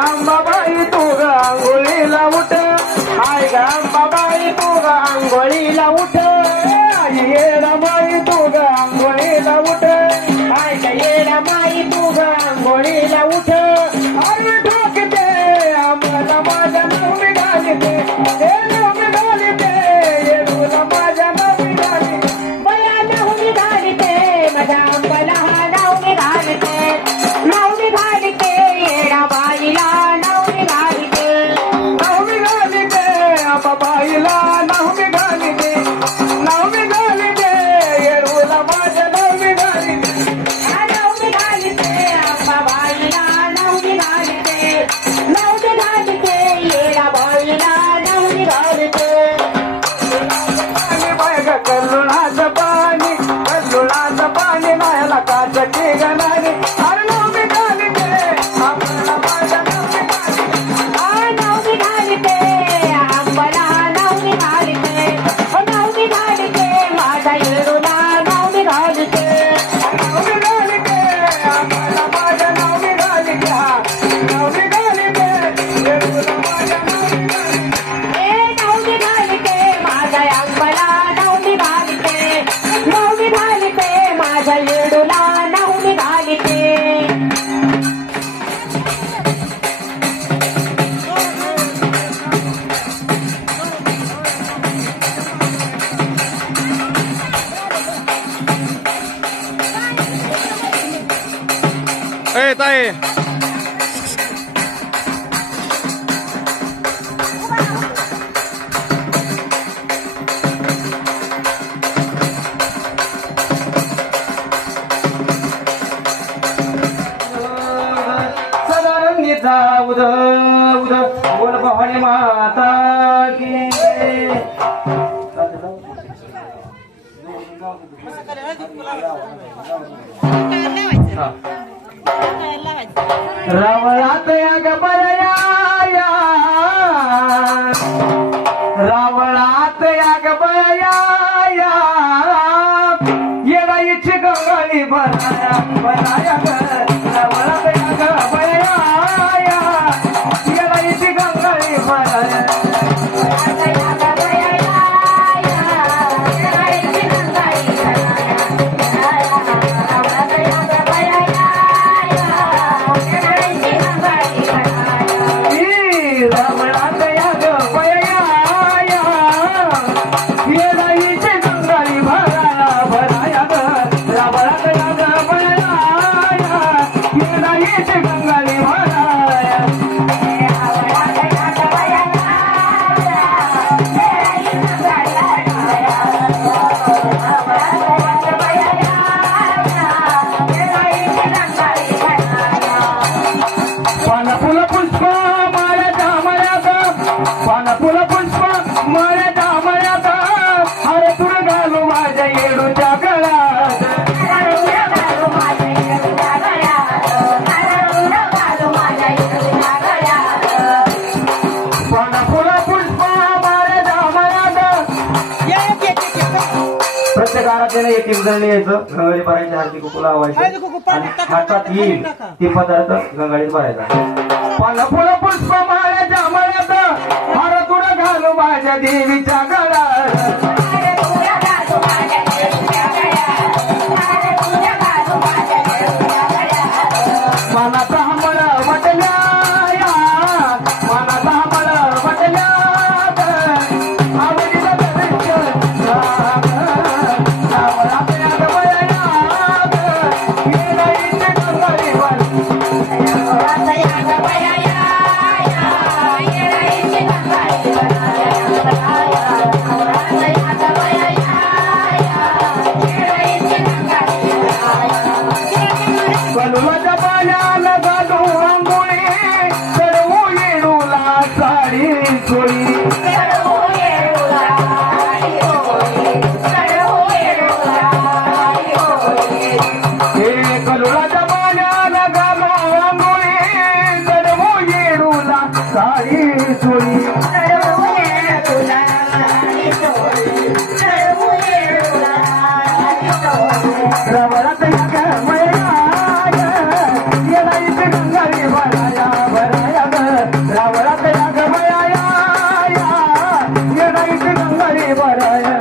अंबाबाई तू ग आंघोळीला उठ, आई ग अंबाबाई तू ग आंघोळीला उठ, आई येडाबाई तू ग आंघोळीला उठ, आई ग येडाबाई तू ग आंघोळीला उठ, अरे ठोकते आम्हाला माझ्या नवमी घालते, हे नवमी घालते, ये तुला माझ्या नवमी घालते, बया नवमी घालते, माझ्या अंबाला नवमी घालते, नवमी घालते, येडाबाईला नवमी घालते, नवमी घालते, अंबाबाईला नवमी घालते, नवमी घालते, ये तुला माझ्या नवमी घालते, नवमी घालते, अंबाबाईला नवमी घालते, नवमी घालते, येडाबाईला नवमी घालते. कल्लुळाचं पाणी, कल्लुळाचं पाणी नायला काचकी गणाने, अरे नवमी घालते, आम्हाला माझ्या नवमी घालते, नवमी घालते, अंबाला नवमी घालते, नवमी घालते, माझा येडूला नवमी घालते, नवमी घालते, आम्हाला माझ्या नवमी घालते, नवमी घालते, येडूला माझ्या नवमी घालते, नवमी घालते, माझा अंबाला नवमी घालते, नवमी घालते, माझा येडूला नवमी घालते. ए ताई सदानंदीचा उद उद बोल भवानी माता की रावळात ग बया, रावळात ग बया, येडाईची गंगाळी बनाया बनाया ग, रावळात ग बया, येडाईची गंगाळी बनाया, प्रत्येक आराध्याने एक एक जण यायचं गंगाळी भरायची हाती कुकू लावायचं आणि हातात येईल ते पदार्थ गंगाळीत भरायचा पान फुलं पुष्प माळ्याच्या मळ्यात हार तुला घालू माझ्या देवीच्या गळ्यात मनाचा हंबळ म्हटल्या मनाचा हंबळ म्हटल्या आवडीला कलुवाच्या पाण्याला घालू आंघोळी चढवू येडूला साडी चोळी हे कलुवाच्या पाण्याला घालू आंघोळी चढवू येडूला साडी चोळी रवळात गंगाळी भराया भराया रावळात गमयाया येणाईत गंगाळी भराया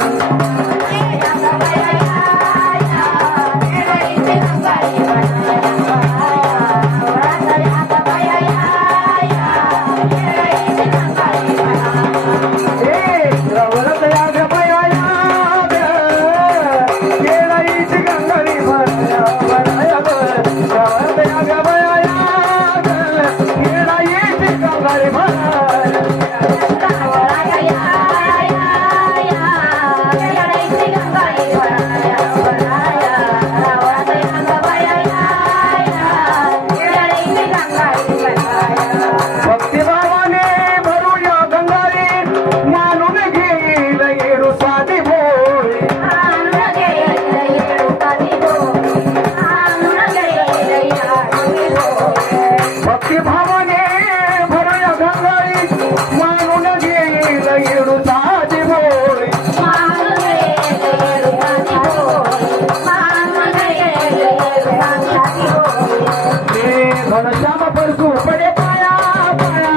श्याम परसू पडे पाया पाया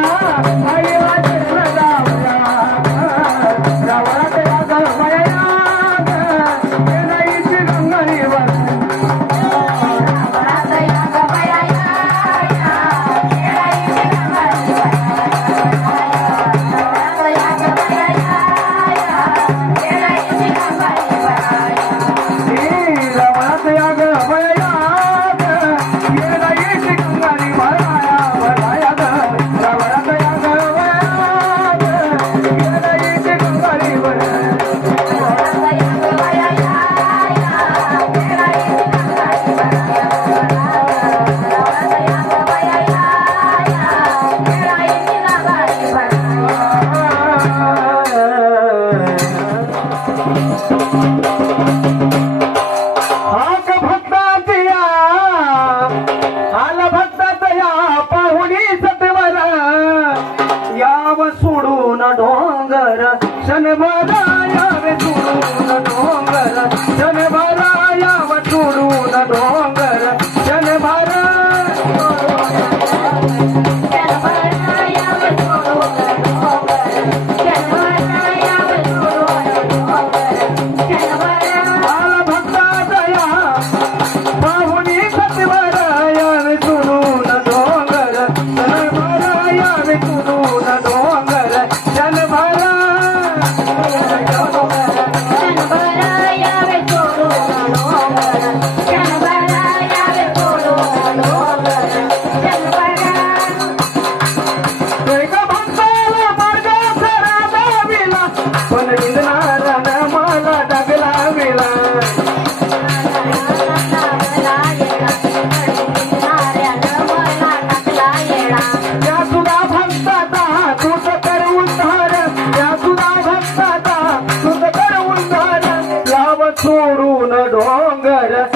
आईला जन्म रावळात गमया येणाईत गंगाळी शनभराया वे सोडून डोंगर शनभराया व सोडून डोंगर शनभरा भक्ता दया पाहुणी सतवराया वे सोडून डोंगर शनभराया वे सोडून डोंगर शनभरा सोडून डोंगर